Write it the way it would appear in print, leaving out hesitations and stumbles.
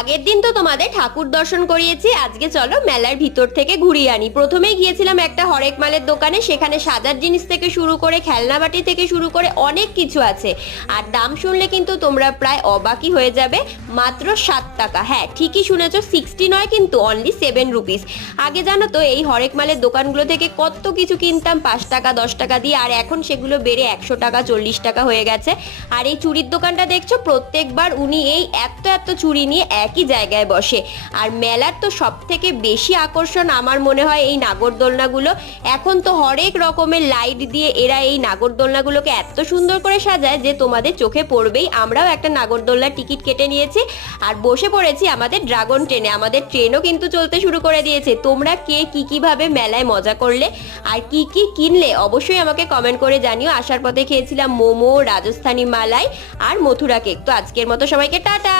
আগের দিন তো তোমাদের ঠাকুর দর্শন করিয়েছি, আজকে চলো মেলার ভিতর থেকে ঘুরিয়ে আনি। প্রথমেই গিয়েছিলাম একটা হরেক মালের দোকানে, সেখানে সাজার জিনিস থেকে শুরু করে খেলনাবাটি থেকে শুরু করে অনেক কিছু আছে। আর দাম শুনলে কিন্তু তোমরা প্রায় অবাকই হয়ে যাবে, মাত্র 7 টাকা। হ্যাঁ ঠিকই শুনেছো, 60 নয় কিন্তু অনলি 7 রুপিস। আগে জানো তো এই হরেক মালের দোকানগুলো থেকে কত কিছু কিনতাম 5 টাকা 10 টাকা দিয়ে, আর এখন সেগুলো বেড়ে 100 টাকা 40 টাকা হয়ে গেছে। আর এই চুড়ির দোকানটা দেখছো, প্রত্যেকবার উনি এই এত এত চুড়ি নিয়ে একই জায়গায় বসে। আর মেলার তো সব থেকে বেশি আকর্ষণ আমার মনে হয় এই নাগরদোলনাগুলো। এখন তো হরেক রকমের লাইট দিয়ে এরা এই নাগরদোলনাগুলোকে এত সুন্দর করে সাজায় যে তোমাদের চোখে পড়বেই। আমরাও একটা নাগরদোলনার টিকিট কেটে নিয়েছি আর বসে পড়েছি আমাদের ড্রাগন ট্রেনে। আমাদের ট্রেনও কিন্তু চলতে শুরু করে দিয়েছে। তোমরা কে কি কিভাবে মেলায় মজা করলে আর কি কি কিনলে অবশ্যই আমাকে কমেন্ট করে জানিও। আসার পথে খেয়েছিলাম মোমো, রাজস্থানি মালাই আর মথুরা কেক। তো আজকের মতো সবাইকে টাটা।